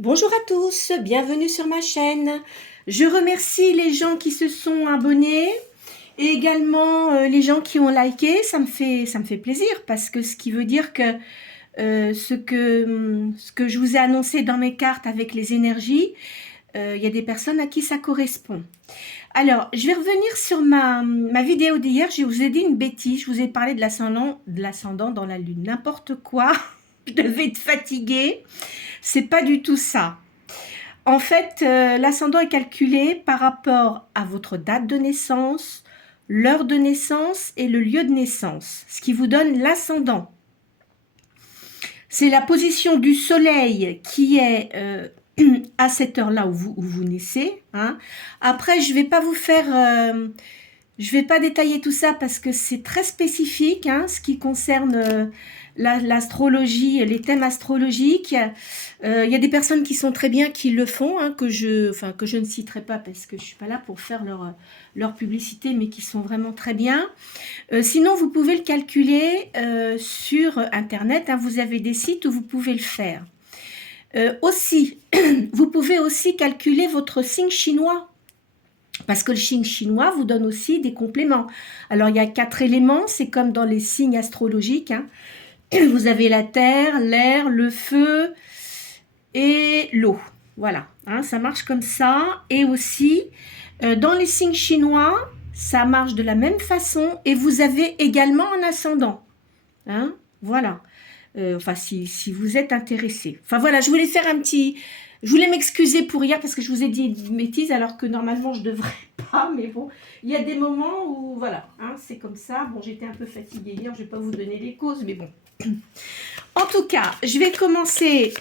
Bonjour à tous, bienvenue sur ma chaîne. Je remercie les gens qui se sont abonnés et également les gens qui ont liké. Ça me fait plaisir parce que ce qui veut dire que ce que je vous ai annoncé dans mes cartes avec les énergies, il y a des personnes à qui ça correspond. Alors, je vais revenir sur ma vidéo d'hier. Je vous ai dit une bêtise. Je vous ai parlé de l'ascendant dans la lune. N'importe quoi. Je devais être fatiguée. C'est pas du tout ça. En fait, l'ascendant est calculé par rapport à votre date de naissance, l'heure de naissance et le lieu de naissance, ce qui vous donne l'ascendant. C'est la position du soleil qui est à cette heure-là où vous naissez. Hein. Après, je vais pas vous faire... je vais pas détailler tout ça parce que c'est très spécifique, hein, ce qui concerne l'astrologie, les thèmes astrologiques. Il y a des personnes qui sont très bien, qui le font, hein, que je ne citerai pas parce que je suis pas là pour faire leur publicité, mais qui sont vraiment très bien. Sinon, vous pouvez le calculer sur Internet. Hein, vous avez des sites où vous pouvez le faire. Aussi, vous pouvez aussi calculer votre signe chinois. Parce que le signe chinois vous donne aussi des compléments. Alors, il y a 4 éléments, c'est comme dans les signes astrologiques. Hein. Vous avez la terre, l'air, le feu et l'eau. Voilà, hein, ça marche comme ça. Et aussi, dans les signes chinois, ça marche de la même façon. Et vous avez également un ascendant. Hein, voilà. Enfin, si vous êtes intéressé. Enfin, voilà, je voulais faire un petit... Je voulais m'excuser pour hier parce que je vous ai dit une bêtise alors que normalement je devrais pas, mais bon, il y a des moments où, voilà, hein, c'est comme ça. Bon, j'étais un peu fatiguée hier, je vais pas vous donner les causes, mais bon. En tout cas, je vais commencer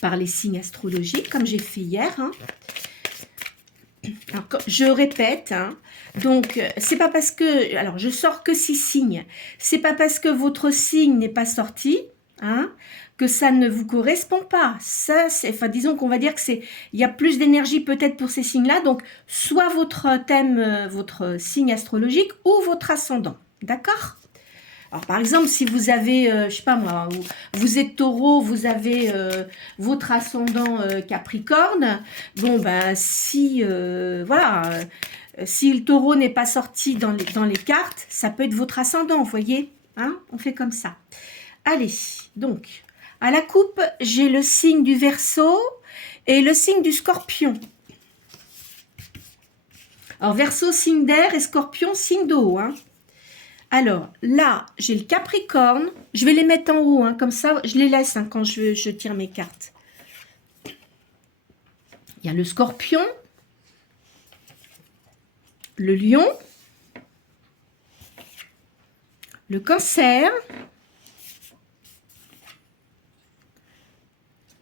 par les signes astrologiques, comme j'ai fait hier. Hein. Alors, je répète, hein, donc c'est pas parce que... Alors, je sors que 6 signes. C'est pas parce que votre signe n'est pas sorti, hein, que ça ne vous correspond pas. Ça, c'est, enfin, disons qu'on va dire que c'est, il y a plus d'énergie peut-être pour ces signes-là. Donc, soit votre thème, votre signe astrologique ou votre ascendant. D'accord? Alors, par exemple, si vous avez, je sais pas moi, vous êtes taureau, vous avez votre ascendant capricorne, bon, ben, si, voilà, si le taureau n'est pas sorti dans les cartes, ça peut être votre ascendant, vous voyez, hein? On fait comme ça. Allez, donc, à la coupe, j'ai le signe du Verseau et le signe du Scorpion. Alors, Verseau, signe d'air et Scorpion, signe d'eau. Hein. Alors, là, j'ai le Capricorne. Je vais les mettre en haut, hein, comme ça, je les laisse hein, quand je tire mes cartes. Il y a le Scorpion, le Lion, le Cancer,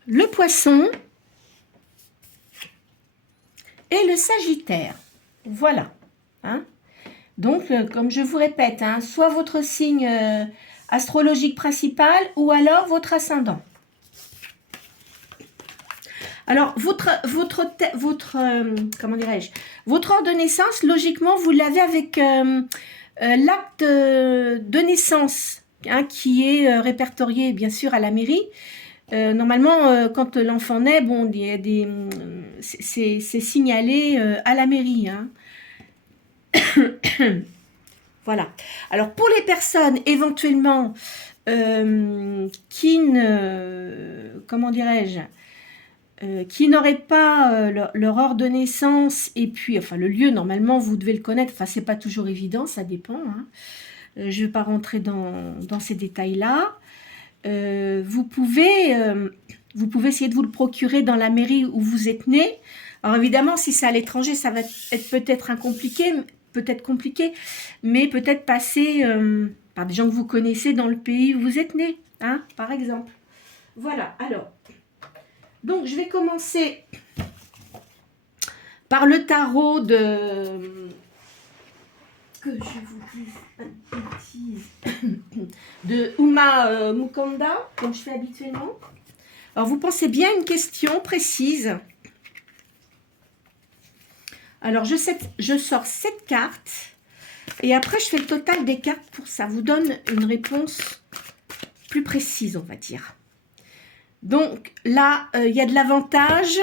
le Poisson et le Sagittaire. Voilà. Hein. Donc, comme je vous répète, hein, soit votre signe astrologique principal ou alors votre ascendant. Alors, comment dirais-je, votre ordre de naissance, logiquement, vous l'avez avec l'acte de naissance hein, qui est répertorié, bien sûr, à la mairie. Normalement, quand l'enfant naît, bon, c'est signalé à la mairie. Hein. Voilà. Alors, pour les personnes éventuellement qui ne... Comment dirais-je qui n'auraient pas leur heure de naissance et puis, enfin, le lieu, normalement, vous devez le connaître. Enfin, c'est pas toujours évident, ça dépend. Hein. Je ne vais pas rentrer dans ces détails-là. Vous pouvez essayer de vous le procurer dans la mairie où vous êtes né. Alors, évidemment, si c'est à l'étranger, ça va être peut-être compliqué, mais peut-être passer par des gens que vous connaissez dans le pays où vous êtes né, hein, par exemple. Voilà, alors... Donc, je vais commencer par le tarot de... Que je vous dise une bêtise. De Uma Mukanda, comme je fais habituellement. Alors, vous pensez bien à une question précise. Alors, je sors 7 cartes. Et après, je fais le total des cartes pour ça. Vous donne une réponse plus précise, on va dire. Donc là, il y a de l'avantage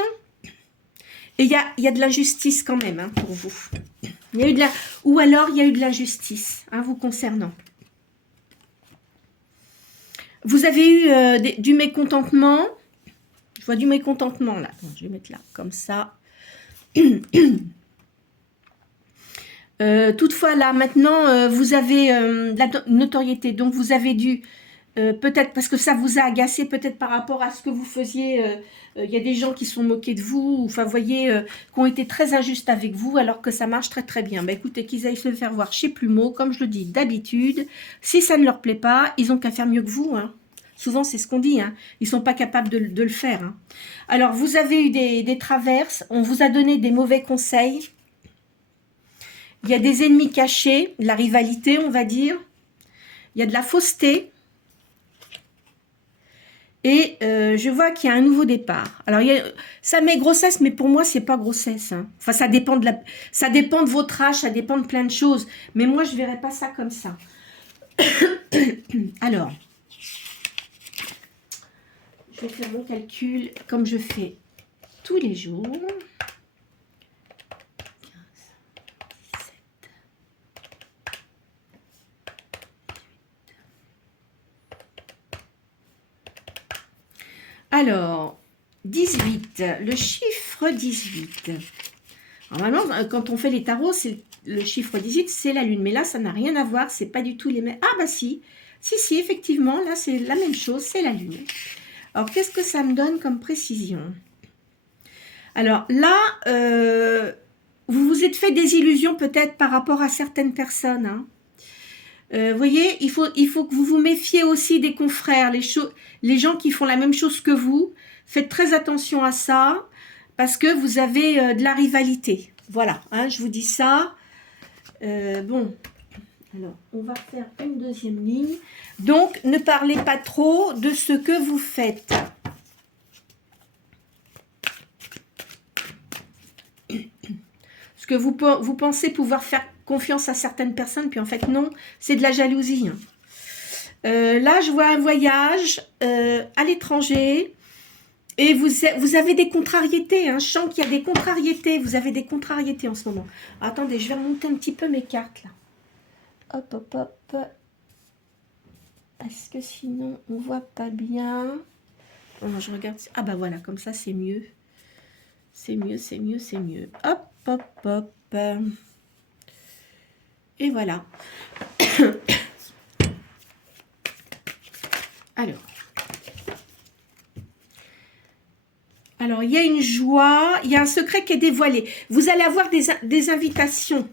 et il y a de l'injustice quand même hein, pour vous. Il y a eu ou alors il y a eu de l'injustice hein, vous concernant. Vous avez eu du mécontentement. Je vois du mécontentement là. Attends, je vais mettre là, comme ça. Toutefois, là, maintenant, vous avez de la notoriété. Donc, vous avez dû, peut-être parce que ça vous a agacé, peut-être par rapport à ce que vous faisiez. Il y a des gens qui sont moqués de vous, enfin, vous voyez, qui ont été très injustes avec vous, alors que ça marche très, très bien. Bah, écoutez, qu'ils aillent se faire voir chez Plumeau, comme je le dis d'habitude. Si ça ne leur plaît pas, ils ont qu'à faire mieux que vous, hein. Souvent, c'est ce qu'on dit, hein. Ils ne sont pas capables de le faire. Hein. Alors, vous avez eu des traverses, on vous a donné des mauvais conseils. Il y a des ennemis cachés, de la rivalité, on va dire. Il y a de la fausseté. Et je vois qu'il y a un nouveau départ. Alors, ça met grossesse, mais pour moi, c'est pas grossesse. Hein. Enfin, ça dépend de votre âge, ça dépend de plein de choses. Mais moi, je verrais pas ça comme ça. Alors, je vais faire mon calcul comme je fais tous les jours. Alors, 18, le chiffre 18. Normalement, quand on fait les tarots, c'est le chiffre 18, c'est la lune. Mais là, ça n'a rien à voir, c'est pas du tout les mêmes. Ah bah si, si, effectivement, là, c'est la même chose, c'est la lune. Alors, qu'est-ce que ça me donne comme précision? Alors là, vous vous êtes fait des illusions peut-être par rapport à certaines personnes, hein. Vous voyez, il faut que vous vous méfiez aussi des confrères, les gens qui font la même chose que vous. Faites très attention à ça, parce que vous avez de la rivalité. Voilà, hein, je vous dis ça. Bon, alors, on va faire une deuxième ligne. Donc, ne parlez pas trop de ce que vous faites. Parce que vous pensez pouvoir faire confiance à certaines personnes, puis en fait non, c'est de la jalousie. Là, je vois un voyage à l'étranger et vous avez des contrariétés. Hein. Je sens qu'il y a des contrariétés. Vous avez des contrariétés en ce moment. Attendez, je vais remonter un petit peu mes cartes là. Hop, hop, hop. Parce que sinon, on voit pas bien. Alors, je regarde. Ah bah voilà, comme ça, c'est mieux. C'est mieux, c'est mieux, c'est mieux. Hop, hop, hop. Et voilà. Alors, il y a une joie, il y a un secret qui est dévoilé. Vous allez avoir des invitations.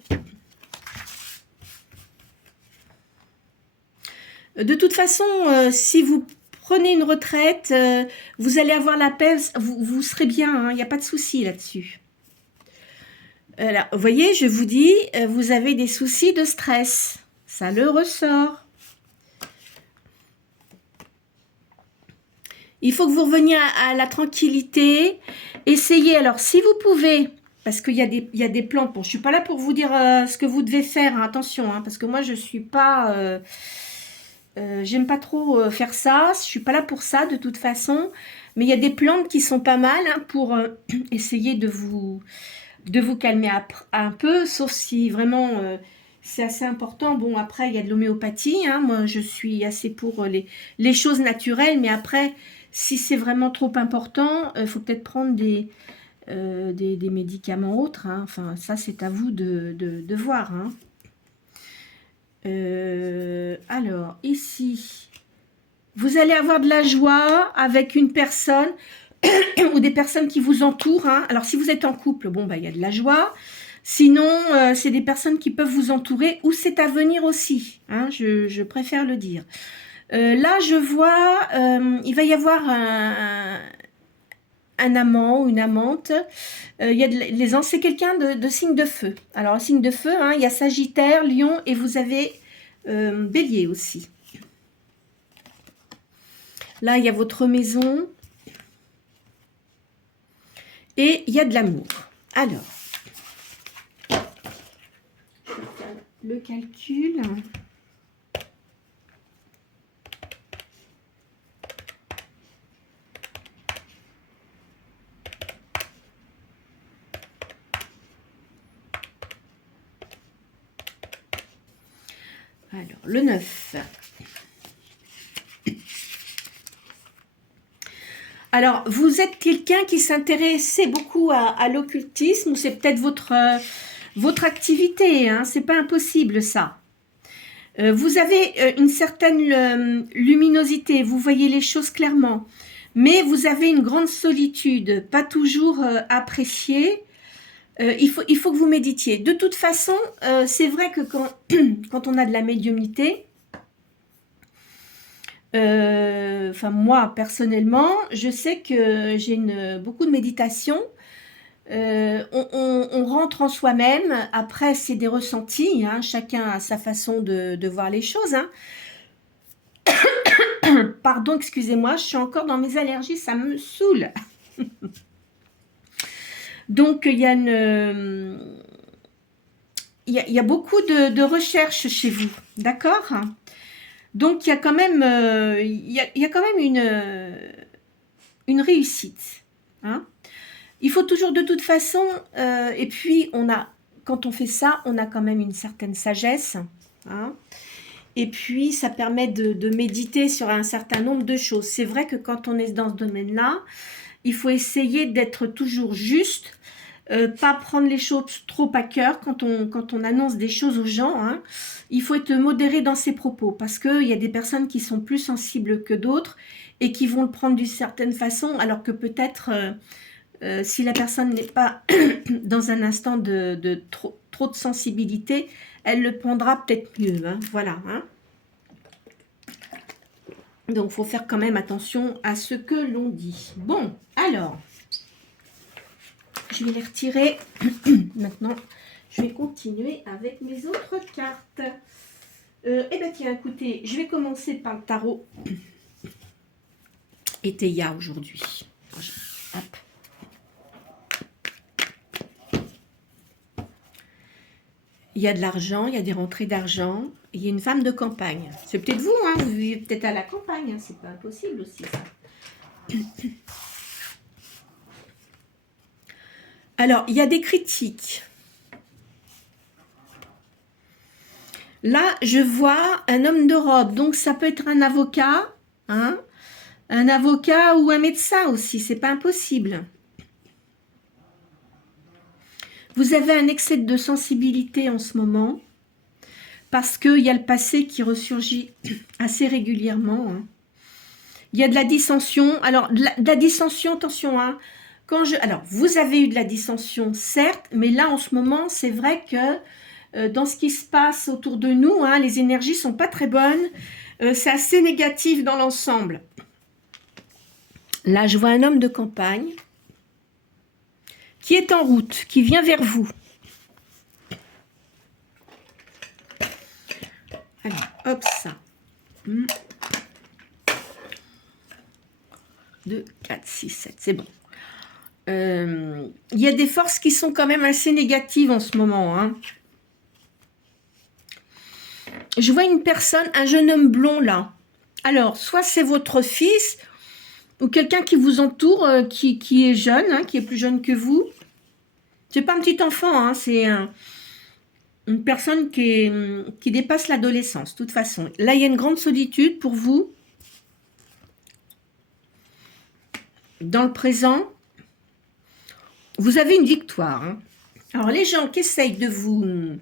De toute façon, si vous prenez une retraite, vous allez avoir la paix, vous serez bien, hein, il n'y a pas de souci là-dessus. Vous voyez, je vous dis, vous avez des soucis de stress. Ça le ressort. Il faut que vous reveniez à la tranquillité. Essayez, alors si vous pouvez, parce qu'il y a des plantes. Bon, je ne suis pas là pour vous dire ce que vous devez faire, hein, attention, hein, parce que moi je ne suis pas... j'aime pas trop faire ça, je ne suis pas là pour ça de toute façon. Mais il y a des plantes qui sont pas mal hein, pour essayer de vous calmer un peu, sauf si vraiment... c'est assez important. Bon, après, il y a de l'homéopathie. Hein. Moi, je suis assez pour les choses naturelles. Mais après, si c'est vraiment trop important, il faut peut-être prendre des médicaments autres. Hein. Enfin, ça, c'est à vous de voir. Hein. Alors, ici, vous allez avoir de la joie avec une personne ou des personnes qui vous entourent. Hein. Alors, si vous êtes en couple, bon, bah, il y a de la joie. Sinon, c'est des personnes qui peuvent vous entourer ou c'est à venir aussi. Hein, je préfère le dire. Là, je vois, il va y avoir un amant ou une amante. Il y a les ans, c'est quelqu'un de signe de feu. Alors, un signe de feu, hein, il y a Sagittaire, Lion et vous avez Bélier aussi. Là, il y a votre maison. Et il y a de l'amour. Alors, je vais faire le calcul. Alors, le 9. Alors, vous êtes quelqu'un qui s'intéressait beaucoup à l'occultisme, ou c'est peut-être votre activité, hein, c'est pas impossible ça. Vous avez une certaine luminosité, vous voyez les choses clairement, mais vous avez une grande solitude, pas toujours appréciée. Il faut que vous méditiez. De toute façon, c'est vrai que quand on a de la médiumnité, enfin moi personnellement, je sais que j'ai beaucoup de méditation. On rentre en soi-même. Après, c'est des ressentis, hein, chacun a sa façon de voir les choses, hein. Pardon, excusez-moi, je suis encore dans mes allergies, ça me saoule. Donc, il y a beaucoup de recherches chez vous, d'accord? Donc, il y a quand même, une réussite, hein. Il faut toujours de toute façon, et puis quand on fait ça, on a quand même une certaine sagesse, hein. Et puis, ça permet de méditer sur un certain nombre de choses. C'est vrai que quand on est dans ce domaine-là, il faut essayer d'être toujours juste, pas prendre les choses trop à cœur quand on annonce des choses aux gens, hein. Il faut être modéré dans ses propos, parce qu'il y a des personnes qui sont plus sensibles que d'autres et qui vont le prendre d'une certaine façon, alors que peut-être, si la personne n'est pas dans un instant de trop de sensibilité, elle le prendra peut-être mieux, hein, voilà, hein. Donc, il faut faire quand même attention à ce que l'on dit. Bon, alors, je vais les retirer. Maintenant, je vais continuer avec mes autres cartes. Eh bien, tiens, écoutez, je vais commencer par le tarot Eteia aujourd'hui. Hop. Il y a de l'argent, il y a des rentrées d'argent, il y a une femme de campagne. C'est peut-être vous, hein, vous vivez peut-être à la campagne, hein, c'est pas impossible aussi ça. Alors, il y a des critiques. Là, je vois un homme de robe, donc ça peut être un avocat, hein, un avocat ou un médecin aussi, c'est pas impossible. Vous avez un excès de sensibilité en ce moment, parce qu'il y a le passé qui ressurgit assez régulièrement, hein. Il y a de la dissension. Alors, de la dissension, attention, hein, alors, vous avez eu de la dissension, certes, mais là, en ce moment, c'est vrai que dans ce qui se passe autour de nous, hein, les énergies sont pas très bonnes. C'est assez négatif dans l'ensemble. Là, je vois un homme de campagne qui est en route, qui vient vers vous. Alors, hop, ça. 2, 4, 6, 7, c'est bon. Il y a des forces qui sont quand même assez négatives en ce moment, hein. Je vois une personne, un jeune homme blond là. Alors, soit c'est votre fils ou quelqu'un qui vous entoure, qui est jeune, hein, qui est plus jeune que vous. C'est pas un petit enfant, hein, c'est une personne qui dépasse l'adolescence, de toute façon. Là, il y a une grande solitude pour vous. Dans le présent, vous avez une victoire, hein. Alors, les gens qui essayent de vous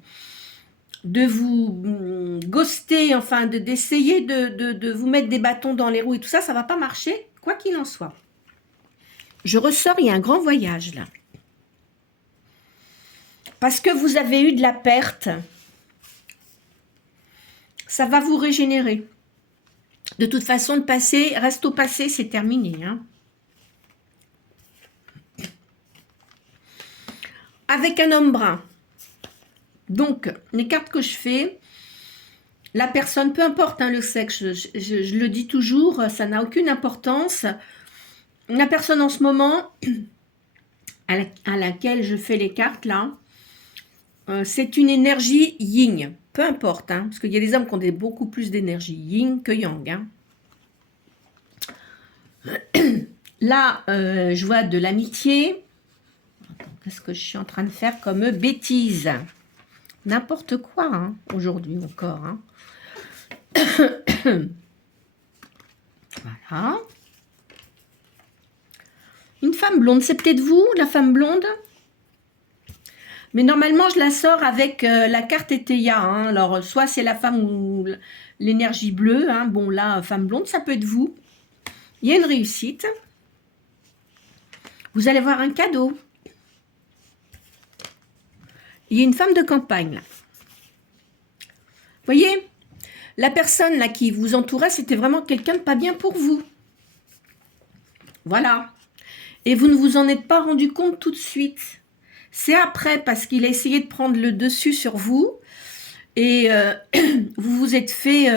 ghoster, enfin, d'essayer de vous mettre des bâtons dans les roues et tout ça, ça ne va pas marcher, quoi qu'il en soit. Je ressors, il y a un grand voyage, là. Parce que vous avez eu de la perte, ça va vous régénérer. De toute façon, le passé reste au passé, c'est terminé, hein. Avec un homme brun. Donc, les cartes que je fais, la personne, peu importe, hein, le sexe, je le dis toujours, ça n'a aucune importance. La personne en ce moment, à laquelle je fais les cartes, là, c'est une énergie yin. Peu importe, hein, parce qu'il y a des hommes qui ont beaucoup plus d'énergie yin que yang, hein. Là, je vois de l'amitié. Qu'est-ce que je suis en train de faire comme bêtise? N'importe quoi, hein, aujourd'hui encore, hein. Voilà. Une femme blonde, c'est peut-être vous, la femme blonde? Mais normalement, je la sors avec la carte Eteia. Hein. Alors, soit c'est la femme ou l'énergie bleue. Hein. Bon, là, femme blonde, ça peut être vous. Il y a une réussite. Vous allez avoir un cadeau. Il y a une femme de campagne, là. Vous voyez, la personne là qui vous entourait, c'était vraiment quelqu'un de pas bien pour vous. Voilà. Et vous ne vous en êtes pas rendu compte tout de suite. C'est après, parce qu'il a essayé de prendre le dessus sur vous. Et vous vous êtes fait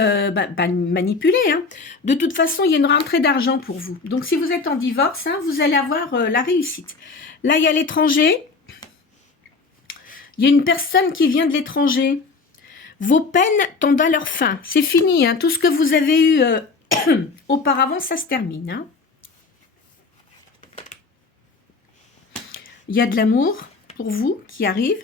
manipuler. Hein. De toute façon, il y a une rentrée d'argent pour vous. Donc, si vous êtes en divorce, hein, vous allez avoir la réussite. Là, il y a l'étranger. Il y a une personne qui vient de l'étranger. Vos peines tendent à leur fin. C'est fini. Hein. Tout ce que vous avez eu auparavant, ça se termine. Hein. Il y a de l'amour pour vous qui arrive.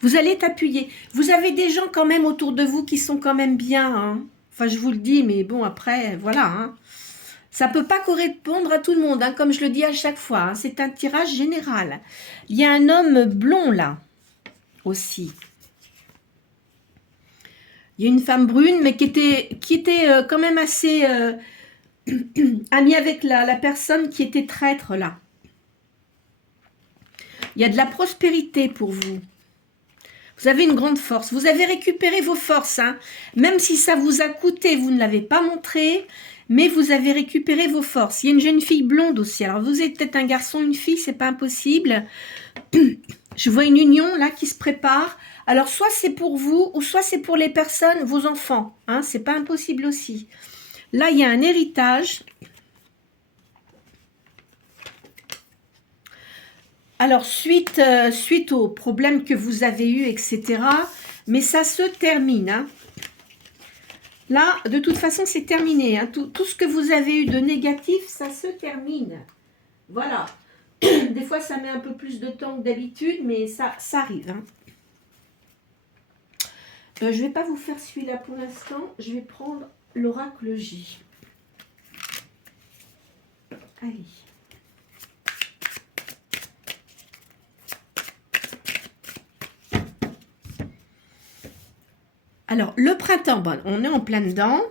Vous allez être appuyé. Vous avez des gens quand même autour de vous qui sont quand même bien. Hein. Enfin, je vous le dis, mais bon, après, voilà. Hein. Ça ne peut pas correspondre à tout le monde, hein, comme je le dis à chaque fois. Hein. C'est un tirage général. Il y a un homme blond, là, aussi. Il y a une femme brune, mais qui était quand même assez amie avec la personne qui était traître, là. Il y a de la prospérité pour vous. Vous avez une grande force. Vous avez récupéré vos forces. Hein. Même si ça vous a coûté, vous ne l'avez pas montré, mais vous avez récupéré vos forces. Il y a une jeune fille blonde aussi. Alors, vous êtes peut-être un garçon, une fille, c'est pas impossible. Je vois une union là qui se prépare. Alors, soit c'est pour vous, ou soit c'est pour les personnes, vos enfants. Hein, c'est pas impossible aussi. Là, il y a un héritage. Alors, suite aux problèmes que vous avez eus, etc., mais ça se termine. Hein. Là, de toute façon, c'est terminé. Hein. Tout ce que vous avez eu de négatif, ça se termine. Voilà. Des fois, ça met un peu plus de temps que d'habitude, mais ça arrive. Hein. Je ne vais pas vous faire celui-là pour l'instant. Je vais prendre l'oracle J. Allez. Alors, le printemps, bon, on est en plein dedans.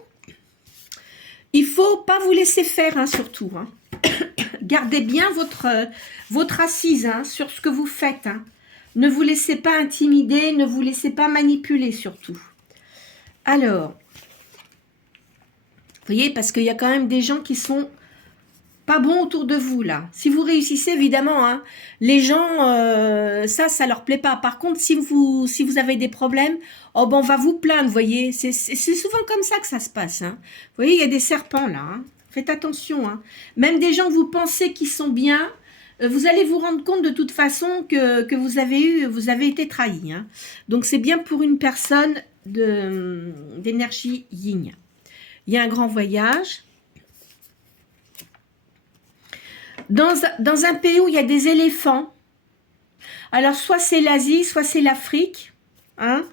Il ne faut pas vous laisser faire, hein, surtout. Hein. Gardez bien votre assise hein, sur ce que vous faites. Hein. Ne vous laissez pas intimider, ne vous laissez pas manipuler, surtout. Alors, vous voyez, parce qu'il y a quand même des gens qui sont pas bons autour de vous, là. Si vous réussissez, évidemment, hein, les gens, ça leur plaît pas. Par contre, si vous avez des problèmes, oh ben on va vous plaindre, vous voyez. C'est souvent comme ça que ça se passe. Hein. Vous voyez, il y a des serpents, là. Hein. Faites attention. Hein. Même des gens que vous pensez qui sont bien, vous allez vous rendre compte de toute façon que vous avez été trahi. Hein. Donc, c'est bien pour une personne d'énergie yin. Il y a un grand voyage. Dans un pays où il y a des éléphants, alors soit c'est l'Asie, soit c'est l'Afrique, hein,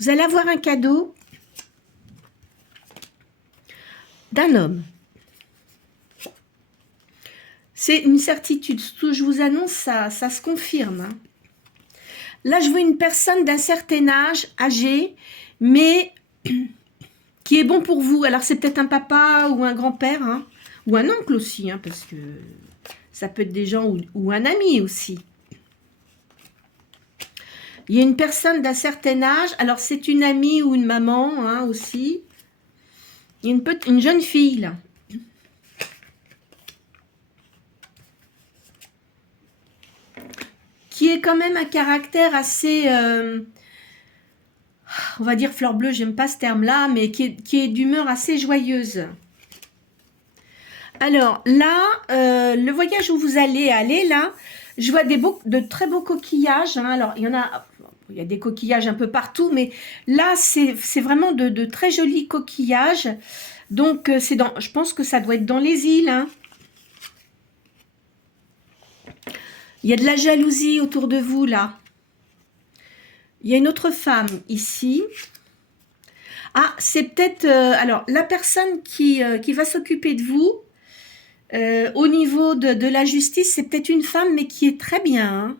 vous allez avoir un cadeau d'un homme. C'est une certitude, ce que je vous annonce, ça se confirme. Hein. Là, je vois une personne d'un certain âge, âgée, mais qui est bon pour vous. Alors, c'est peut-être un papa ou un grand-père, hein. Ou un oncle aussi, hein, parce que ça peut être des gens ou un ami aussi. Il y a une personne d'un certain âge, alors c'est une amie ou une maman hein, aussi. Il y a une jeune fille là. Qui est quand même un caractère assez, on va dire fleur bleue, j'aime pas ce terme-là, mais qui est d'humeur assez joyeuse. Alors là, le voyage où vous allez aller là, je vois de très beaux coquillages. Hein. Alors il y a des coquillages un peu partout, mais là c'est vraiment de très jolis coquillages. Donc je pense que ça doit être dans les îles. Hein. Il y a de la jalousie autour de vous là. Il y a une autre femme ici. Ah, c'est peut-être... alors, la personne qui va s'occuper de vous, au niveau de la justice, c'est peut-être une femme, mais qui est très bien, hein.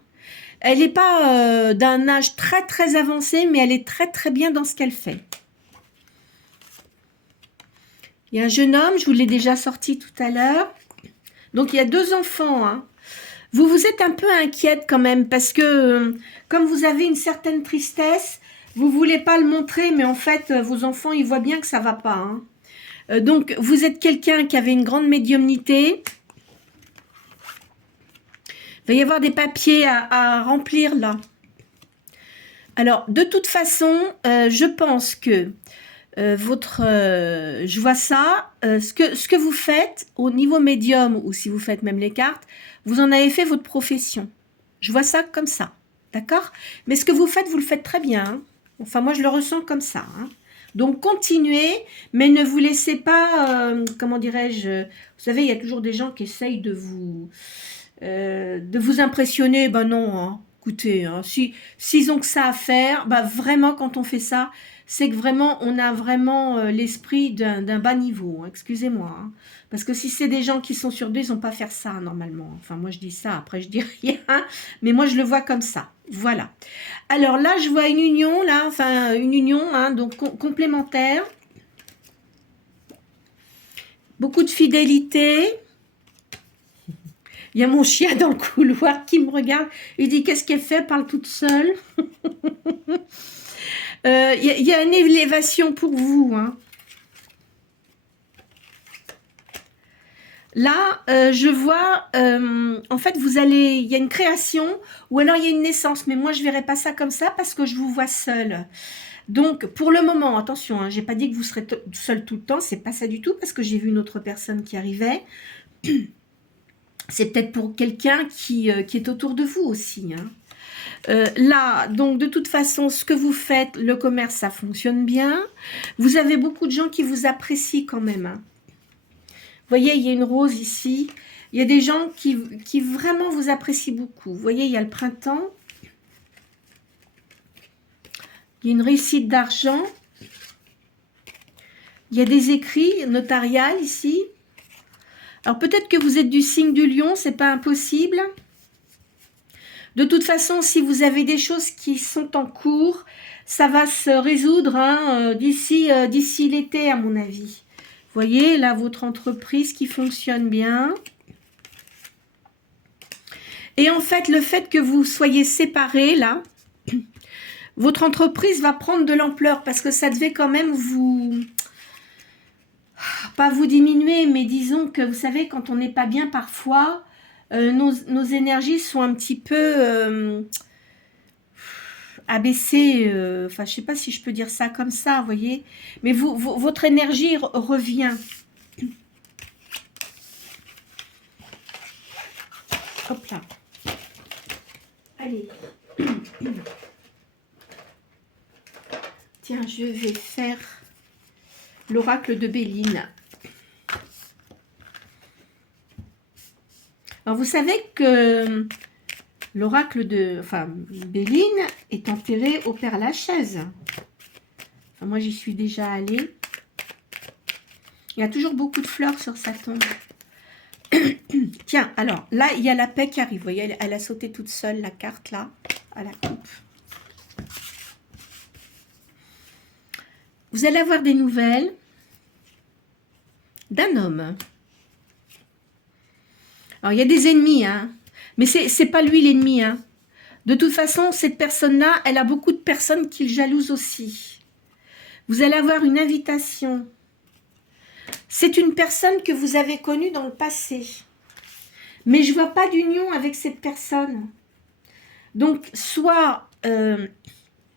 Elle n'est pas d'un âge très très avancé, mais elle est très très bien dans ce qu'elle fait. Il y a un jeune homme, je vous l'ai déjà sorti tout à l'heure. Donc il y a 2 enfants, hein. Vous êtes un peu inquiète quand même, parce que comme vous avez une certaine tristesse, vous voulez pas le montrer, mais en fait, vos enfants, ils voient bien que ça va pas, hein. Donc, vous êtes quelqu'un qui avait une grande médiumnité. Il va y avoir des papiers à remplir là. Alors, de toute façon, je pense que je vois ça, ce que vous faites au niveau médium, ou si vous faites même les cartes, vous en avez fait votre profession. Je vois ça comme ça, d'accord? Mais ce que vous faites, vous le faites très bien, hein. Enfin, moi, je le ressens comme ça, hein. Donc, continuez, mais ne vous laissez pas, comment dirais-je, vous savez, il y a toujours des gens qui essayent de vous impressionner. Ben non, hein. Écoutez, hein, s'ils ont que ça à faire, ben vraiment, quand on fait ça, c'est que vraiment, on a vraiment l'esprit d'un bas niveau, hein, excusez-moi, hein. Parce que si c'est des gens qui sont sur deux, ils n'ont pas faire ça, normalement. Enfin, moi, je dis ça, après, je dis rien, mais moi, je le vois comme ça. Voilà. Alors là, je vois une union, là, enfin, une union, hein, donc complémentaire. Beaucoup de fidélité. Il y a mon chien dans le couloir qui me regarde. Il dit, qu'est-ce qu'elle fait? Elle parle toute seule. Il y a une élévation pour vous, hein. Là, je vois, en fait, il y a une création, ou alors il y a une naissance, mais moi, je ne verrai pas ça comme ça, parce que je vous vois seul. Donc, pour le moment, attention, hein, je n'ai pas dit que vous serez seul tout le temps, c'est pas ça du tout, parce que j'ai vu une autre personne qui arrivait. C'est peut-être pour quelqu'un qui est autour de vous aussi, hein. Là, donc de toute façon, ce que vous faites, le commerce, ça fonctionne bien. Vous avez beaucoup de gens qui vous apprécient quand même, hein. Vous voyez, il y a une rose ici. Il y a des gens qui vraiment vous apprécient beaucoup. Vous voyez, il y a le printemps. Il y a une réussite d'argent. Il y a des écrits notariales ici. Alors peut-être que vous êtes du signe du lion, c'est pas impossible. De toute façon, si vous avez des choses qui sont en cours, ça va se résoudre, hein, d'ici l'été, à mon avis. Vous voyez, là, votre entreprise qui fonctionne bien. Et en fait, le fait que vous soyez séparés, là, votre entreprise va prendre de l'ampleur, parce que ça devait quand même pas vous diminuer, mais disons que, vous savez, quand on n'est pas bien parfois, nos énergies sont un petit peu abaissées, enfin, je sais pas si je peux dire ça comme ça, vous voyez, mais votre énergie revient. Hop là. Allez. Tiens, je vais faire l'oracle de Béline. Alors, vous savez que l'oracle de Béline est enterré au Père-Lachaise. Enfin, moi, j'y suis déjà allée. Il y a toujours beaucoup de fleurs sur sa tombe. Tiens, alors, là, il y a la paix qui arrive. Vous voyez, elle a sauté toute seule, la carte, là, à la coupe. Vous allez avoir des nouvelles d'un homme. Alors, il y a des ennemis, hein, mais c'est pas lui l'ennemi, hein. De toute façon, cette personne-là, elle a beaucoup de personnes qui le jalousent aussi. Vous allez avoir une invitation. C'est une personne que vous avez connue dans le passé. Mais je ne vois pas d'union avec cette personne. Donc, soit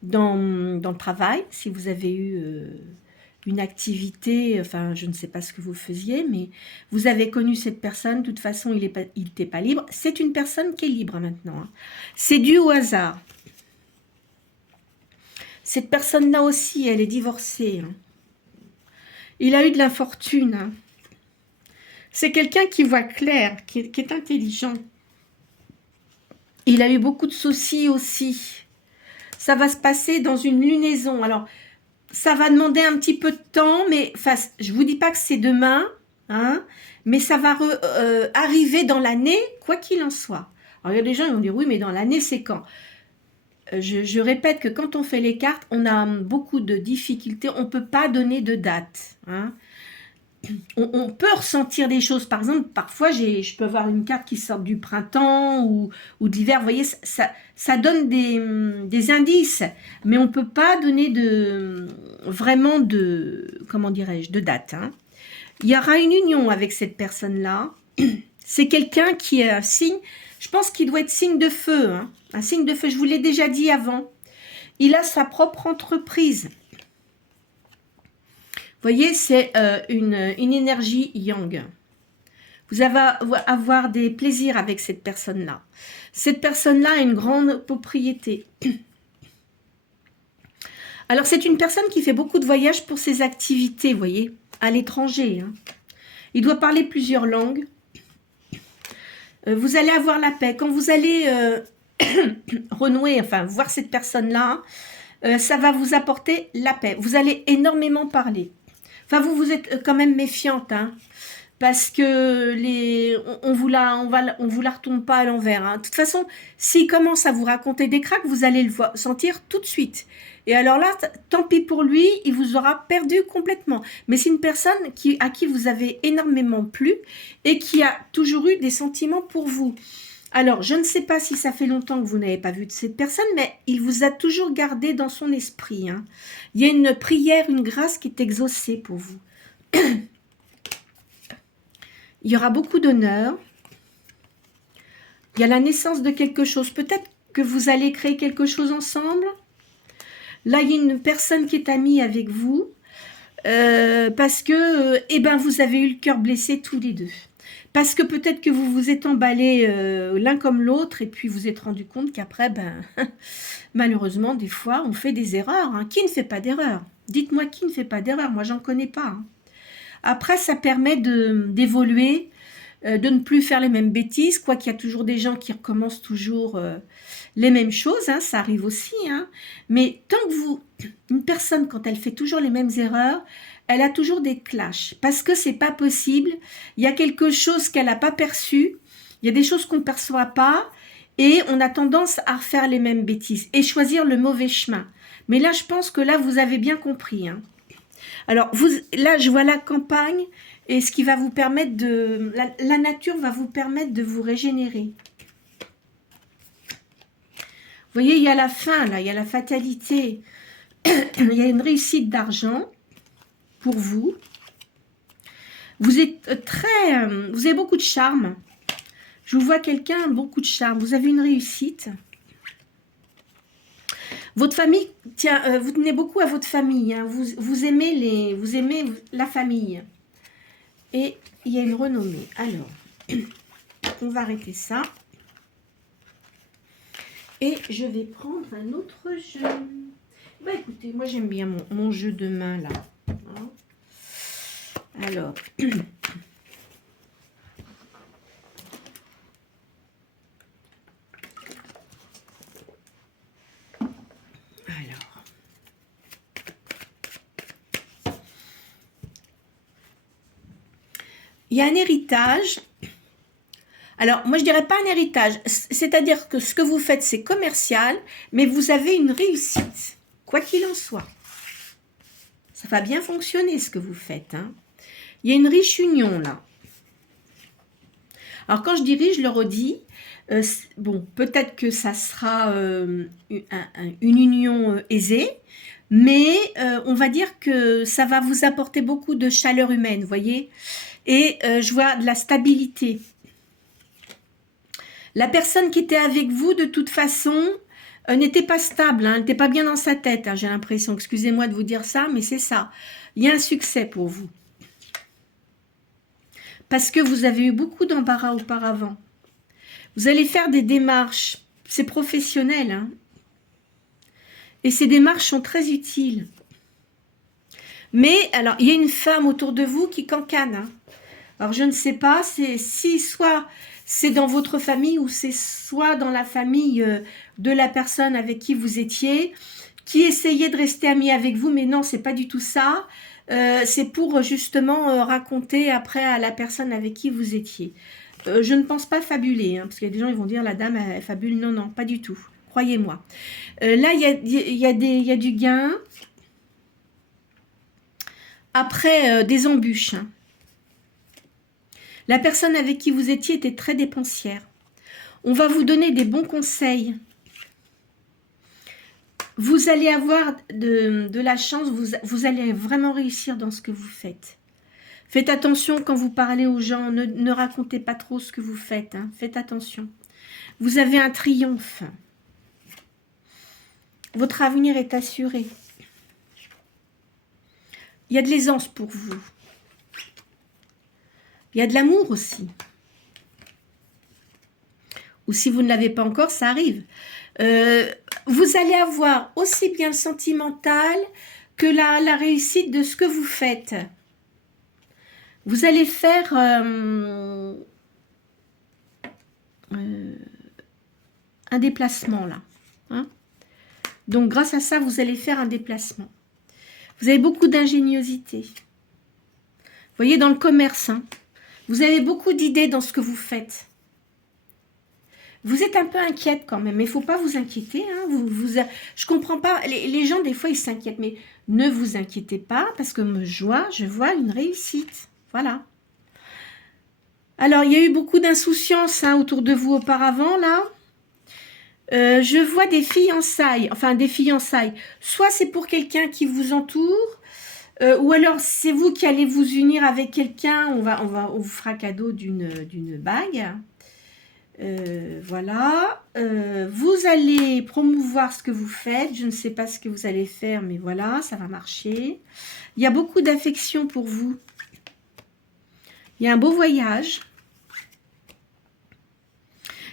dans le travail, si vous avez eu une activité, enfin, je ne sais pas ce que vous faisiez, mais vous avez connu cette personne, de toute façon, il n'était pas libre. C'est une personne qui est libre maintenant, hein. C'est dû au hasard. Cette personne-là aussi, elle est divorcée, hein. Il a eu de l'infortune, hein. C'est quelqu'un qui voit clair, qui est intelligent. Il a eu beaucoup de soucis aussi. Ça va se passer dans une lunaison. Alors, ça va demander un petit peu de temps, mais enfin, je vous dis pas que c'est demain, hein, mais ça va arriver dans l'année, quoi qu'il en soit. Alors, il y a des gens qui vont dire, oui, mais dans l'année, c'est quand? Je répète que quand on fait les cartes, on a beaucoup de difficultés, on ne peut pas donner de date, hein. On peut ressentir des choses. Par exemple, parfois, je peux avoir une carte qui sort du printemps ou de l'hiver. Vous voyez, ça donne des indices, mais on ne peut pas donner vraiment de, comment dirais-je, de date, hein. Il y aura une union avec cette personne-là. C'est quelqu'un qui est un signe, je pense qu'il doit être signe de feu, hein, un signe de feu. Je vous l'ai déjà dit avant. Il a sa propre entreprise. Vous voyez, c'est une énergie yang. Vous allez avoir des plaisirs avec cette personne-là. Cette personne-là a une grande propriété. Alors, c'est une personne qui fait beaucoup de voyages pour ses activités, vous voyez, à l'étranger, hein. Il doit parler plusieurs langues. Vous allez avoir la paix. Quand vous allez renouer, enfin, voir cette personne-là, ça va vous apporter la paix. Vous allez énormément parler. Enfin, vous êtes quand même méfiante, hein, parce que on vous la retourne pas à l'envers, hein. De toute façon, s'il commence à vous raconter des cracks, vous allez le sentir tout de suite. Et alors là, tant pis pour lui, il vous aura perdu complètement. Mais c'est une personne à qui vous avez énormément plu et qui a toujours eu des sentiments pour vous. Alors, je ne sais pas si ça fait longtemps que vous n'avez pas vu de cette personne, mais il vous a toujours gardé dans son esprit, hein. Il y a une prière, une grâce qui est exaucée pour vous. Il y aura beaucoup d'honneur. Il y a la naissance de quelque chose. Peut-être que vous allez créer quelque chose ensemble. Là, il y a une personne qui est amie avec vous parce que eh ben, vous avez eu le cœur blessé tous les deux. Parce que peut-être que vous vous êtes emballés l'un comme l'autre et puis vous êtes rendu compte qu'après, ben, malheureusement, des fois, on fait des erreurs, hein. Qui ne fait pas d'erreur? Dites-moi qui ne fait pas d'erreur? Moi, j'en connais pas, hein. Après, ça permet d'évoluer, de ne plus faire les mêmes bêtises, quoi qu'il y a toujours des gens qui recommencent toujours les mêmes choses, hein, ça arrive aussi, hein. Mais tant que une personne, quand elle fait toujours les mêmes erreurs, elle a toujours des clashs, parce que c'est pas possible, il y a quelque chose qu'elle n'a pas perçu, il y a des choses qu'on ne perçoit pas, et on a tendance à refaire les mêmes bêtises, et choisir le mauvais chemin. Mais là, je pense que là, vous avez bien compris, hein. Alors, là, je vois la campagne, et ce qui va vous permettre de... La nature va vous permettre de vous régénérer. Vous voyez, il y a la fin, là, il y a la fatalité. Il y a une réussite d'argent pour vous. Vous êtes vous avez beaucoup de charme. Je vous vois quelqu'un, beaucoup de charme. Vous avez une réussite. Votre famille, tiens, vous tenez beaucoup à votre famille, hein. Vous aimez la famille. Et il y a une renommée. Alors, on va arrêter ça. Et je vais prendre un autre jeu. Bah écoutez, moi j'aime bien mon jeu de main là. Hein. Alors. Il y a un héritage. Alors, moi, je dirais pas un héritage. C'est-à-dire que ce que vous faites, c'est commercial, mais vous avez une réussite, quoi qu'il en soit. Ça va bien fonctionner, ce que vous faites, hein. Il y a une riche union, là. Alors, quand je dis riche, je le redis. Bon, peut-être que ça sera une union aisée, mais on va dire que ça va vous apporter beaucoup de chaleur humaine, vous voyez. Et je vois de la stabilité. La personne qui était avec vous, de toute façon, n'était pas stable, hein, elle n'était pas bien dans sa tête, hein, j'ai l'impression. Excusez-moi de vous dire ça, mais c'est ça. Il y a un succès pour vous. Parce que vous avez eu beaucoup d'embarras auparavant. Vous allez faire des démarches, c'est professionnel, hein. Et ces démarches sont très utiles. Mais, alors, il y a une femme autour de vous qui cancane, hein. Alors, je ne sais pas, si soit c'est dans votre famille ou c'est soit dans la famille de la personne avec qui vous étiez, qui essayait de rester ami avec vous, mais non, c'est pas du tout ça. C'est pour justement raconter après à la personne avec qui vous étiez. Je ne pense pas fabuler, hein, parce qu'il y a des gens qui vont dire la dame elle fabule. Non, non, pas du tout. Croyez-moi. Là, il y a du gain. Après, des embûches. Hein. La personne avec qui vous étiez était très dépensière. On va vous donner des bons conseils. Vous allez avoir de la chance, vous allez vraiment réussir dans ce que vous faites. Faites attention quand vous parlez aux gens, ne racontez pas trop ce que vous faites. Hein. Faites attention. Vous avez un triomphe. Votre avenir est assuré. Il y a de l'aisance pour vous. Il y a de l'amour aussi. Ou si vous ne l'avez pas encore, ça arrive. Vous allez avoir aussi bien le sentimental que la réussite de ce que vous faites. Vous allez faire un déplacement là. Hein? Donc grâce à ça, vous allez faire un déplacement. Vous avez beaucoup d'ingéniosité. Vous voyez, dans le commerce, hein, vous avez beaucoup d'idées dans ce que vous faites. Vous êtes un peu inquiète quand même, mais il ne faut pas vous inquiéter. Hein. Je ne comprends pas. Les gens, des fois, ils s'inquiètent. Mais ne vous inquiétez pas, parce que je vois une réussite. Voilà. Alors, il y a eu beaucoup d'insouciance hein, autour de vous auparavant, là. Je vois des fiançailles. Enfin, des fiançailles. Soit c'est pour quelqu'un qui vous entoure, ou alors c'est vous qui allez vous unir avec quelqu'un. On vous fera cadeau d'une bague. Voilà, vous allez promouvoir ce que vous faites, je ne sais pas ce que vous allez faire, mais voilà, ça va marcher. Il y a beaucoup d'affection pour vous. Il y a un beau voyage.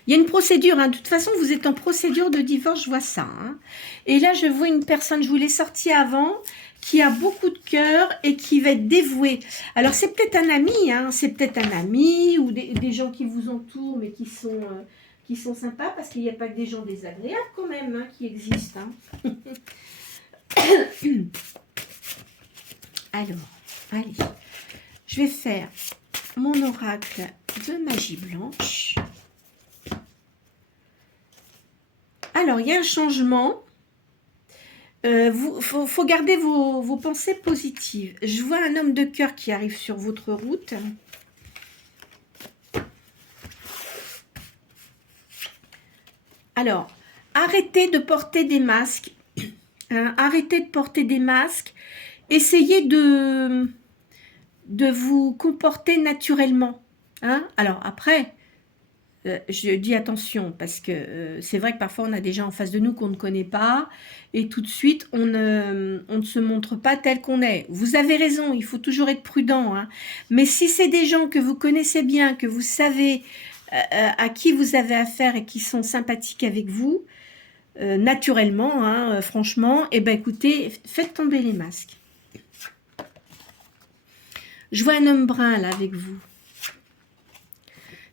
Il y a une procédure, hein. De toute façon, vous êtes en procédure de divorce, je vois ça. Hein. Et là, je vois une personne, je vous l'ai sortie avant, qui a beaucoup de cœur et qui va être dévouée. Alors, c'est peut-être un ami, hein, c'est peut-être un ami ou des gens qui vous entourent, mais qui sont sympas, parce qu'il n'y a pas que des gens désagréables quand même hein, qui existent. Hein. Alors, allez, je vais faire mon oracle de magie blanche. Alors, il y a un changement. Faut garder vos pensées positives. Je vois un homme de cœur qui arrive sur votre route. Alors, arrêtez de porter des masques. Hein, arrêtez de porter des masques. Essayez de vous comporter naturellement. Hein. Alors, après... je dis attention parce que c'est vrai que parfois on a des gens en face de nous qu'on ne connaît pas et tout de suite on ne se montre pas tel qu'on est. Vous avez raison, il faut toujours être prudent. Hein. Mais si c'est des gens que vous connaissez bien, que vous savez à qui vous avez affaire et qui sont sympathiques avec vous, naturellement, hein, franchement, eh ben écoutez, faites tomber les masques. Je vois un homme brun là avec vous.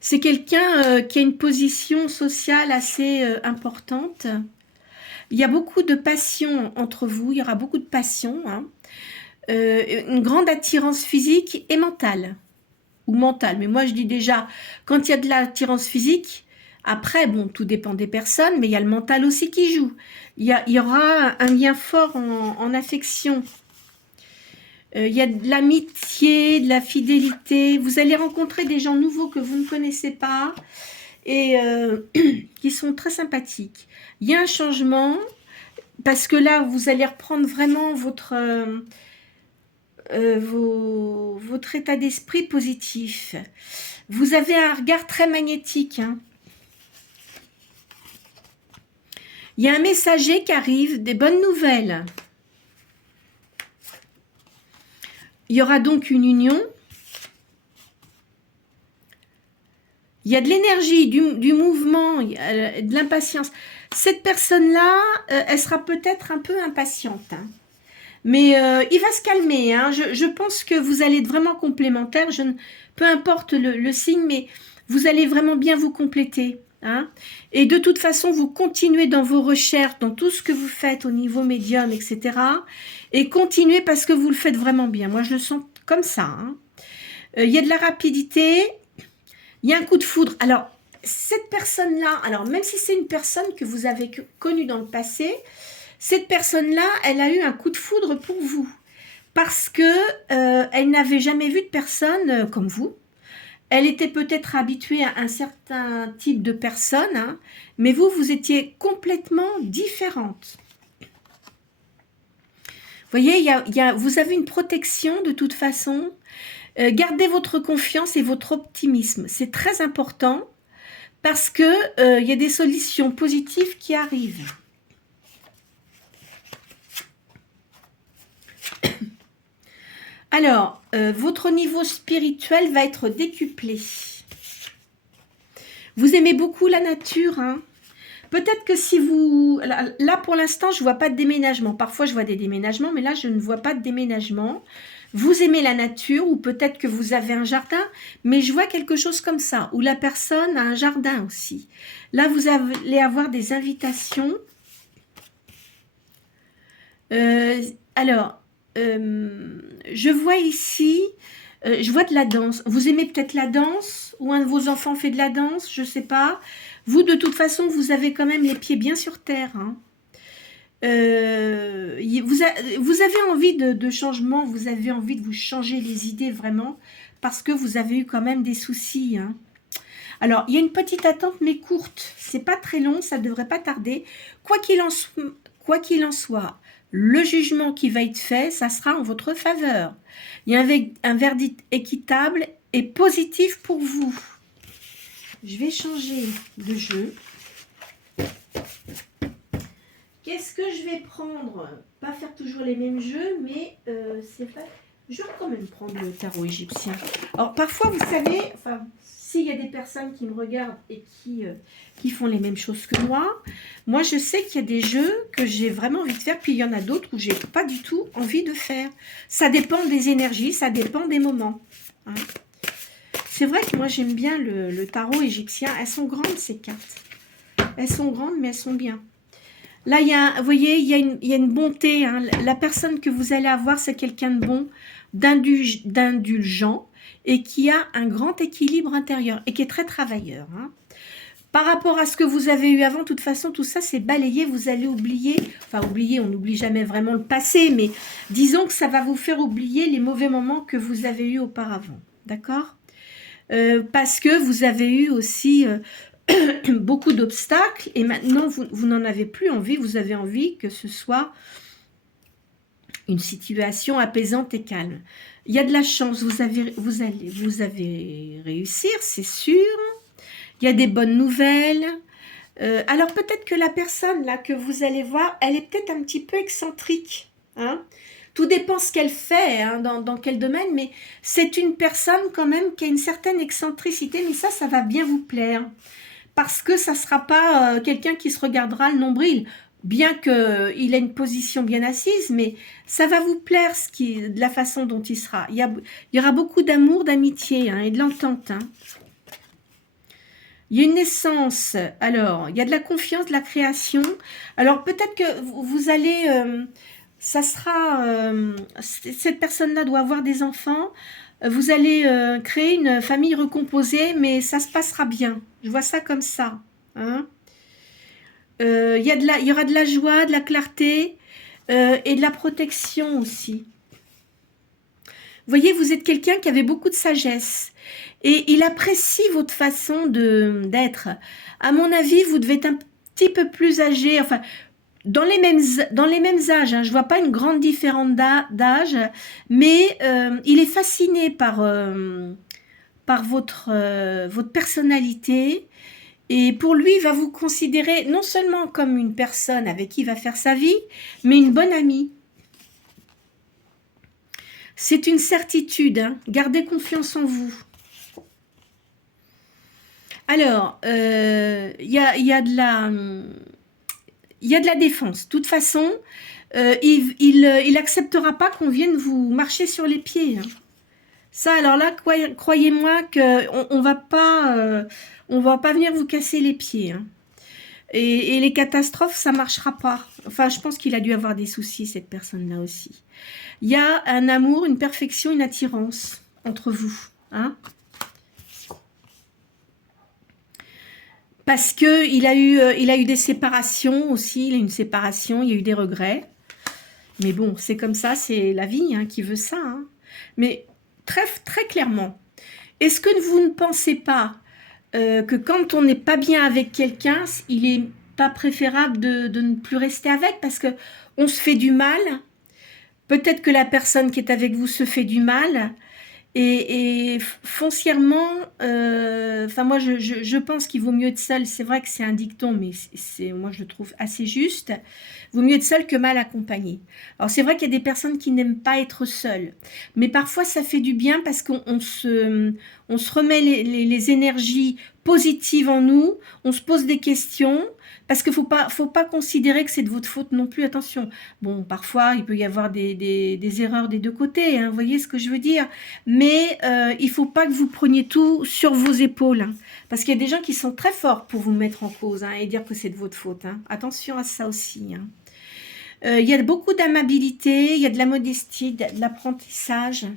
C'est quelqu'un qui a une position sociale assez importante. Il y a beaucoup de passion entre vous, il y aura beaucoup de passion. Hein. Une grande attirance physique et mentale. Ou mentale, mais moi je dis déjà, quand il y a de l'attirance physique, après, bon, tout dépend des personnes, mais il y a le mental aussi qui joue. Il y aura un lien fort en affection. Il y a de l'amitié, de la fidélité. Vous allez rencontrer des gens nouveaux que vous ne connaissez pas et qui sont très sympathiques. Il y a un changement parce que là, vous allez reprendre vraiment votre état d'esprit positif. Vous avez un regard très magnétique. Hein. Il y a un messager qui arrive, des bonnes nouvelles. Il y aura donc une union. Il y a de l'énergie, du mouvement, de l'impatience. Cette personne-là, elle sera peut-être un peu impatiente. Hein. Mais il va se calmer. Hein. Je pense que vous allez être vraiment complémentaires. Peu importe le signe, mais vous allez vraiment bien vous compléter. Hein. Et de toute façon, vous continuez dans vos recherches, dans tout ce que vous faites au niveau médium, etc. Et continuez parce que vous le faites vraiment bien. Moi, je le sens comme ça. Hein. Y a de la rapidité, il y a un coup de foudre. Alors, cette personne-là, alors même si c'est une personne que vous avez connue dans le passé, cette personne-là, elle a eu un coup de foudre pour vous. Parce que elle n'avait jamais vu de personne comme vous. Elle était peut-être habituée à un certain type de personne, hein, mais vous, vous étiez complètement différente. Vous voyez, vous avez une protection de toute façon. Gardez votre confiance et votre optimisme. C'est très important parce que il y a des solutions positives qui arrivent. Alors, votre niveau spirituel va être décuplé. Vous aimez beaucoup la nature, hein? Peut-être que si vous... Là, pour l'instant, je ne vois pas de déménagement. Parfois, je vois des déménagements, mais là, je ne vois pas de déménagement. Vous aimez la nature, ou peut-être que vous avez un jardin, mais je vois quelque chose comme ça, où la personne a un jardin aussi. Là, vous allez avoir des invitations. Je vois ici, je vois de la danse. Vous aimez peut-être la danse, ou un de vos enfants fait de la danse, je ne sais pas. Vous, de toute façon, vous avez quand même les pieds bien sur terre. Hein. Vous avez envie de changement, vous avez envie de vous changer les idées vraiment, parce que vous avez eu quand même des soucis. Hein. Alors, il y a une petite attente, mais courte. C'est pas très long, ça ne devrait pas tarder. Quoi qu'il en soit, le jugement qui va être fait, ça sera en votre faveur. Il y a un verdict équitable et positif pour vous. Je vais changer de jeu. Qu'est-ce que je vais prendre? Pas faire toujours les mêmes jeux, mais c'est vrai. Je vais quand même prendre le tarot égyptien. Alors, parfois, vous savez, enfin, s'il y a des personnes qui me regardent et qui font les mêmes choses que moi, je sais qu'il y a des jeux que j'ai vraiment envie de faire, puis il y en a d'autres où j'ai pas du tout envie de faire. Ça dépend des énergies, ça dépend des moments. Hein. C'est vrai que moi, j'aime bien le tarot égyptien. Elles sont grandes, ces cartes. Elles sont grandes, mais elles sont bien. Là, vous voyez, il y a une bonté. Hein. La personne que vous allez avoir, c'est quelqu'un de bon, d'indulgent, et qui a un grand équilibre intérieur, et qui est très travailleur. Hein. Par rapport à ce que vous avez eu avant, de toute façon, tout ça, c'est balayé, vous allez oublier. Enfin, oublier, on n'oublie jamais vraiment le passé, mais disons que ça va vous faire oublier les mauvais moments que vous avez eus auparavant. D'accord ? Parce que vous avez eu aussi... beaucoup d'obstacles et maintenant vous n'en avez plus envie, vous avez envie que ce soit une situation apaisante et calme. Il y a de la chance, vous allez réussir, c'est sûr. Il y a des bonnes nouvelles. Alors peut-être que la personne là que vous allez voir, elle est peut-être un petit peu excentrique. Hein. Tout dépend ce qu'elle fait, hein, dans quel domaine, mais c'est une personne quand même qui a une certaine excentricité, mais ça va bien vous plaire. Parce que ça ne sera pas quelqu'un qui se regardera le nombril, bien qu'il ait une position bien assise, mais ça va vous plaire de la façon dont il sera. Il y aura beaucoup d'amour, d'amitié hein, et de l'entente. Hein. Il y a une naissance, alors il y a de la confiance, de la création. Alors peut-être que vous allez, cette personne-là doit avoir des enfants. Vous allez créer une famille recomposée, mais ça se passera bien. Je vois ça comme ça. Hein. Il y aura de la joie, de la clarté et de la protection aussi. Vous voyez, vous êtes quelqu'un qui avait beaucoup de sagesse. Et il apprécie votre façon d'être. À mon avis, vous devez être un petit peu plus âgé, enfin... Dans les mêmes âges, hein, je ne vois pas une grande différence d'âge, mais il est fasciné par votre personnalité. Et pour lui, il va vous considérer non seulement comme une personne avec qui il va faire sa vie, mais une bonne amie. C'est une certitude, hein, gardez confiance en vous. Alors, il y a de la défense. De toute façon, il acceptera pas qu'on vienne vous marcher sur les pieds. Hein. Ça, alors là, croyez-moi qu'on on va pas venir vous casser les pieds. Hein. Et les catastrophes, ça marchera pas. Enfin, je pense qu'il a dû avoir des soucis, cette personne-là aussi. Il y a un amour, une perfection, une attirance entre vous. Hein. Parce qu'il a eu des séparations aussi, il a eu une séparation, il y a eu des regrets. Mais bon, c'est comme ça, c'est la vie hein, qui veut ça. Hein. Mais très, très clairement, est-ce que vous ne pensez pas que quand on n'est pas bien avec quelqu'un, il n'est pas préférable de ne plus rester avec parce qu'on se fait du mal. Peut-être que la personne qui est avec vous se fait du mal. Et foncièrement, enfin moi je pense qu'il vaut mieux être seul. C'est vrai que c'est un dicton, mais moi je le trouve assez juste. Vaut mieux être seul que mal accompagné. Alors c'est vrai qu'il y a des personnes qui n'aiment pas être seules, mais parfois ça fait du bien parce qu'on se remet les énergies positives en nous, on se pose des questions, parce qu'il faut pas considérer que c'est de votre faute non plus, attention. Bon, parfois il peut y avoir des erreurs des deux côtés, hein, vous voyez ce que je veux dire, mais il ne faut pas que vous preniez tout sur vos épaules, hein, parce qu'il y a des gens qui sont très forts pour vous mettre en cause hein, et dire que c'est de votre faute. Hein. Attention à ça aussi. Hein. Il y a beaucoup d'amabilité, il y a de la modestie, de l'apprentissage.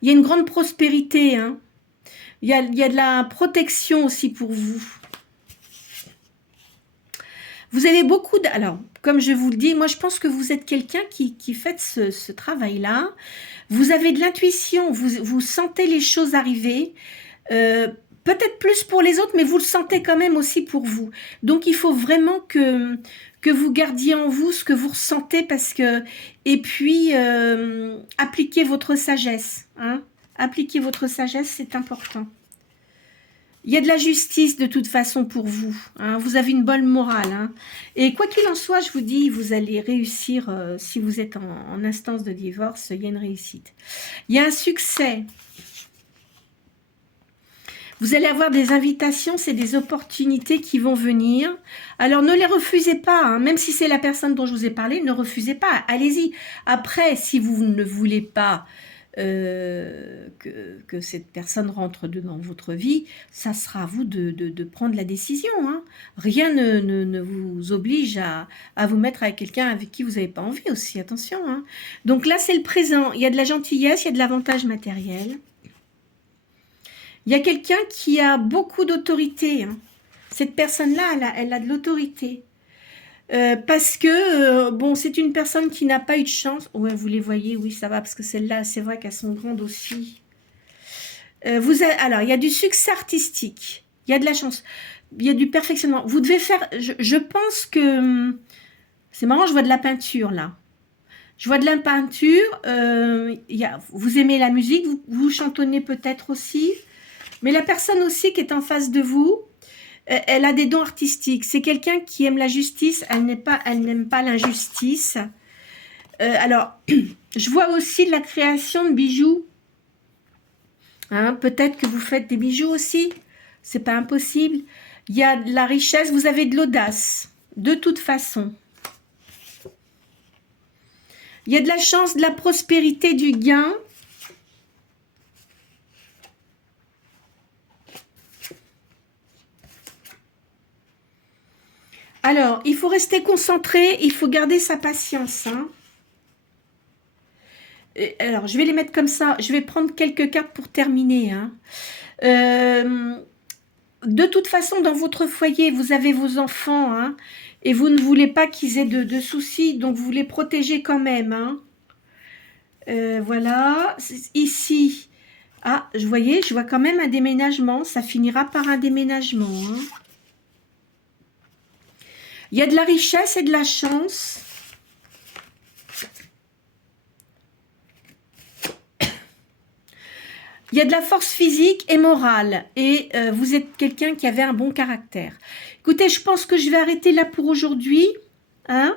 Il y a une grande prospérité. Hein. Il y a de la protection aussi pour vous. Vous avez beaucoup de... Alors, comme je vous le dis, moi je pense que vous êtes quelqu'un qui fait ce travail-là. Vous avez de l'intuition, vous sentez les choses arriver. Peut-être plus pour les autres, mais vous le sentez quand même aussi pour vous. Donc, il faut vraiment que vous gardiez en vous ce que vous ressentez parce que... Et puis, appliquez votre sagesse. Hein. Appliquez votre sagesse, c'est important. Il y a de la justice de toute façon pour vous. Hein. Vous avez une bonne morale. Hein. Et quoi qu'il en soit, je vous dis, vous allez réussir. Si vous êtes en instance de divorce, il y a une réussite. Il y a un succès. Vous allez avoir des invitations, c'est des opportunités qui vont venir. Alors, ne les refusez pas. Hein. Même si c'est la personne dont je vous ai parlé, ne refusez pas. Allez-y. Après, si vous ne voulez pas... que cette personne rentre dans votre vie, ça sera à vous de prendre la décision. Hein. Rien ne vous oblige à vous mettre avec quelqu'un avec qui vous n'avez pas envie aussi, attention. Hein. Donc là, c'est le présent. Il y a de la gentillesse, il y a de l'avantage matériel. Il y a quelqu'un qui a beaucoup d'autorité. Hein. Cette personne-là, elle a de l'autorité. Parce que, bon, c'est une personne qui n'a pas eu de chance. Ouais, vous les voyez, oui, ça va, parce que celles-là, c'est vrai qu'elles sont grandes aussi. Alors, il y a du succès artistique, il y a de la chance, il y a du perfectionnement. Vous devez faire, je pense que, c'est marrant, je vois de la peinture, là. Je vois de la peinture, vous aimez la musique, vous chantonnez peut-être aussi, mais la personne aussi qui est en face de vous, elle a des dons artistiques. C'est quelqu'un qui aime la justice. Elle n'aime pas l'injustice. Alors, je vois aussi de la création de bijoux. Hein, peut-être que vous faites des bijoux aussi. C'est pas impossible. Il y a de la richesse. Vous avez de l'audace. De toute façon. Il y a de la chance, de la prospérité, du gain. Alors, il faut rester concentré, il faut garder sa patience. Hein. Alors, je vais les mettre comme ça. Je vais prendre quelques cartes pour terminer. Hein. De toute façon, dans votre foyer, vous avez vos enfants. Hein, et vous ne voulez pas qu'ils aient de soucis. Donc, vous les protégez quand même. Hein. Voilà. Ici, je vois quand même un déménagement. Ça finira par un déménagement. Hein. Il y a de la richesse et de la chance. Il y a de la force physique et morale. Et vous êtes quelqu'un qui avait un bon caractère. Écoutez, je pense que je vais arrêter là pour aujourd'hui. Hein.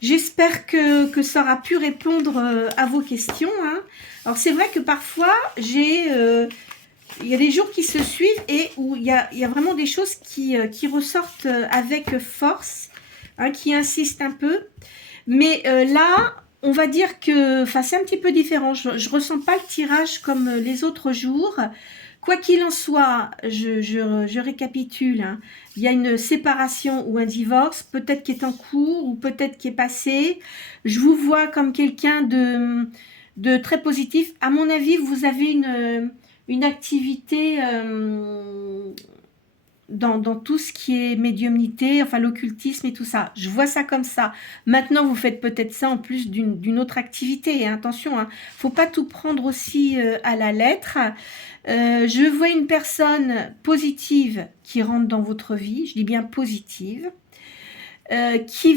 J'espère que ça aura pu répondre à vos questions. Hein. Alors, c'est vrai que parfois, il y a des jours qui se suivent et où il y a vraiment des choses qui ressortent avec force, hein, qui insistent un peu. Mais là, on va dire que c'est un petit peu différent. Je ne ressens pas le tirage comme les autres jours. Quoi qu'il en soit, je récapitule, hein. Il y a une séparation ou un divorce, peut-être qui est en cours ou peut-être qui est passé. Je vous vois comme quelqu'un de très positif. À mon avis, vous avez une activité dans tout ce qui est médiumnité, enfin l'occultisme et tout ça. Je vois ça comme ça. Maintenant, vous faites peut-être ça en plus d'une autre activité, hein. Attention, hein. Faut pas tout prendre aussi à la lettre. Je vois une personne positive qui rentre dans votre vie, je dis bien positive, avec qui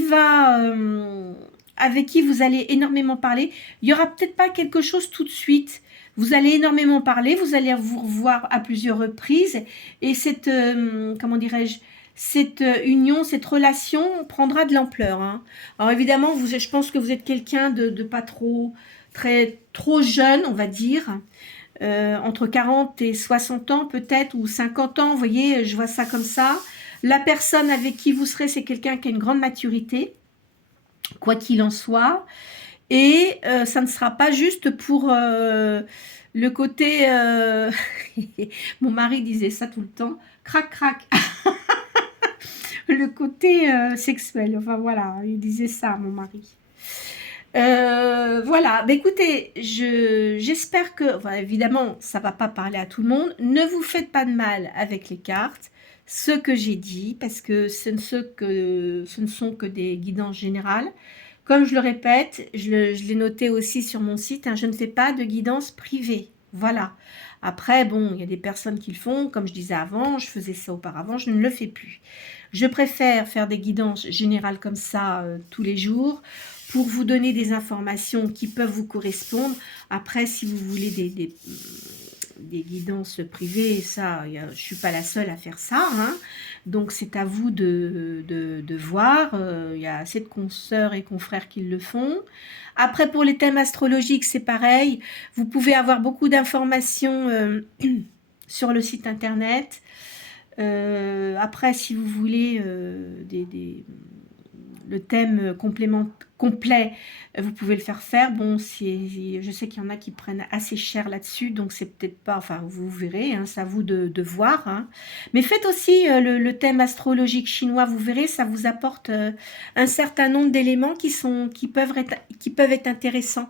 vous allez énormément parler. Il y aura peut-être pas quelque chose tout de suite. Vous allez énormément parler, vous allez vous revoir à plusieurs reprises et cette, comment dirais-je, cette union, cette relation prendra de l'ampleur, hein. Alors évidemment, je pense que vous êtes quelqu'un de pas trop jeune, on va dire, entre 40 et 60 ans peut-être, ou 50 ans, vous voyez, je vois ça comme ça. La personne avec qui vous serez, c'est quelqu'un qui a une grande maturité, quoi qu'il en soit. Et ça ne sera pas juste pour le côté... Mon mari disait ça tout le temps. Crac, crac. Le côté sexuel. Enfin voilà, il disait ça, mon mari. Voilà, bah, écoutez, j'espère que, enfin, évidemment, ça va pas parler à tout le monde. Ne vous faites pas de mal avec les cartes, ce que j'ai dit, parce que ce ne sont que des guidances générales. Comme je le répète, je l'ai noté aussi sur mon site, hein, je ne fais pas de guidance privée. Voilà. Après, bon, il y a des personnes qui le font, comme je disais avant, je faisais ça auparavant, je ne le fais plus. Je préfère faire des guidances générales comme ça tous les jours pour vous donner des informations qui peuvent vous correspondre. Après, si vous voulez des guidances privées, ça, je ne suis pas la seule à faire ça, hein. Donc c'est à vous de voir. Il y a assez de consoeurs et confrères qui le font. Après, pour les thèmes astrologiques, c'est pareil. Vous pouvez avoir beaucoup d'informations sur le site internet. Après, si vous voulez le thème complet, vous pouvez le faire. Bon, je sais qu'il y en a qui prennent assez cher là-dessus, donc c'est peut-être pas, enfin vous verrez, hein, c'est à vous de voir, hein. Mais faites aussi le thème astrologique chinois, vous verrez, ça vous apporte un certain nombre d'éléments qui peuvent être intéressants.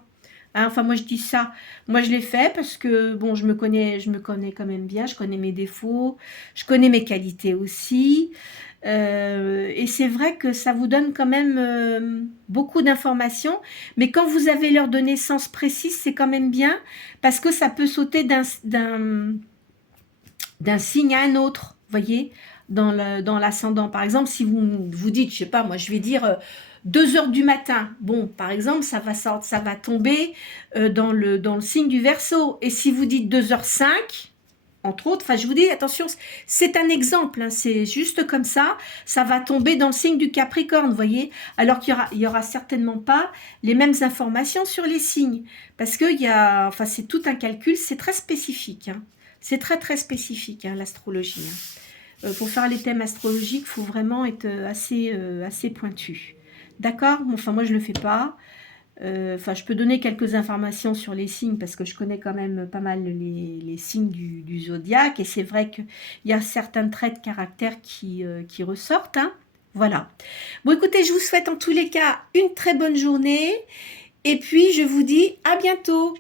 Hein, enfin, moi je dis ça, moi je l'ai fait parce que bon, je me connais quand même bien, je connais mes défauts, je connais mes qualités aussi. Et c'est vrai que ça vous donne quand même beaucoup d'informations, mais quand vous avez l'heure de naissance précise, c'est quand même bien, parce que ça peut sauter d'un signe à un autre, voyez, dans l'ascendant. Par exemple, si vous vous dites, je sais pas, moi je vais dire 2 heures du matin, bon, par exemple, ça va tomber dans le signe du Verseau, et si vous dites 2h05, entre autres, enfin je vous dis, attention, c'est un exemple, hein, c'est juste comme ça va tomber dans le signe du Capricorne, vous voyez, alors qu'il y aura certainement pas les mêmes informations sur les signes, parce que enfin c'est tout un calcul, c'est très spécifique, hein. C'est très spécifique, hein, l'astrologie, hein. Pour faire les thèmes astrologiques, il faut vraiment être assez pointu. D'accord? Bon, enfin moi je le fais pas. Enfin, je peux donner quelques informations sur les signes parce que je connais quand même pas mal les signes du zodiaque, et c'est vrai qu'il y a certains traits de caractère qui ressortent, hein. Voilà. Bon, écoutez, je vous souhaite en tous les cas une très bonne journée, et puis je vous dis à bientôt.